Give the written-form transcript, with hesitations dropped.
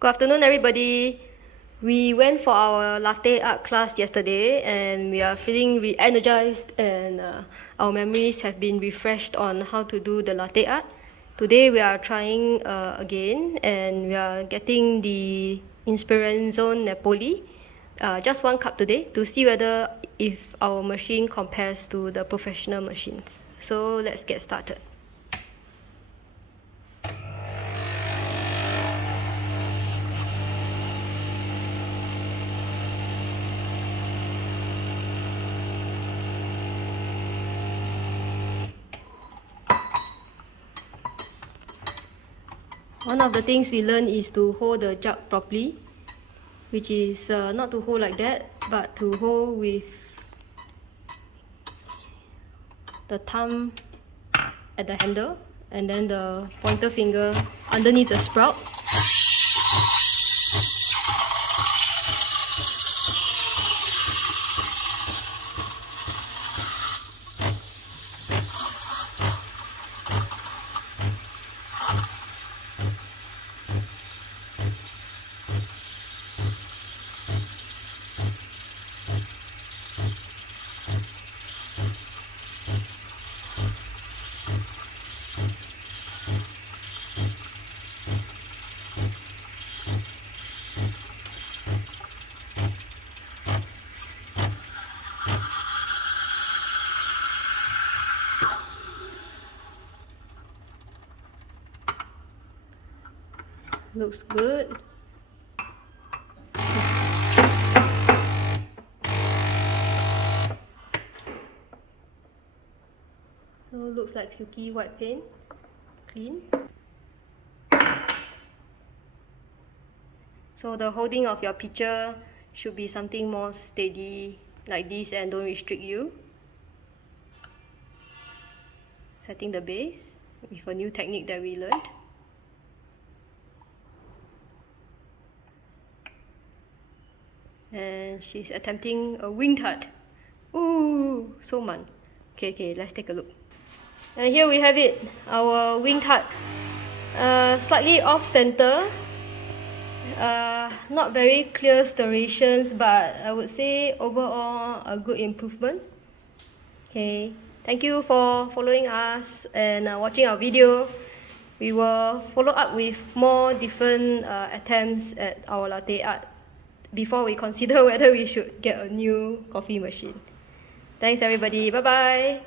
Good afternoon, everybody. We went for our latte art class yesterday and we are feeling re-energized and our memories have been refreshed on how to do the latte art. Today we are trying again and we are getting the Inspirenzo Napoli, just 1 cup today, to see whether if our machine compares to the professional machines. So let's get started. One of the things we learned is to hold the jug properly, which is not to hold like that, but to hold with the thumb at the handle and then the pointer finger underneath the sprout. Looks good. So looks like silky white paint, clean. So the holding of your pitcher should be something more steady like this and don't restrict you. Setting the base with a new technique that we learned. And she's attempting a winged heart. Ooh, so man. Okay, let's take a look. And here we have it, our winged heart. Slightly off center. Not very clear striations, but I would say overall a good improvement. Okay, thank you for following us and watching our video. We will follow up with more different attempts at our latte art before we consider whether we should get a new coffee machine. Thanks everybody, bye bye.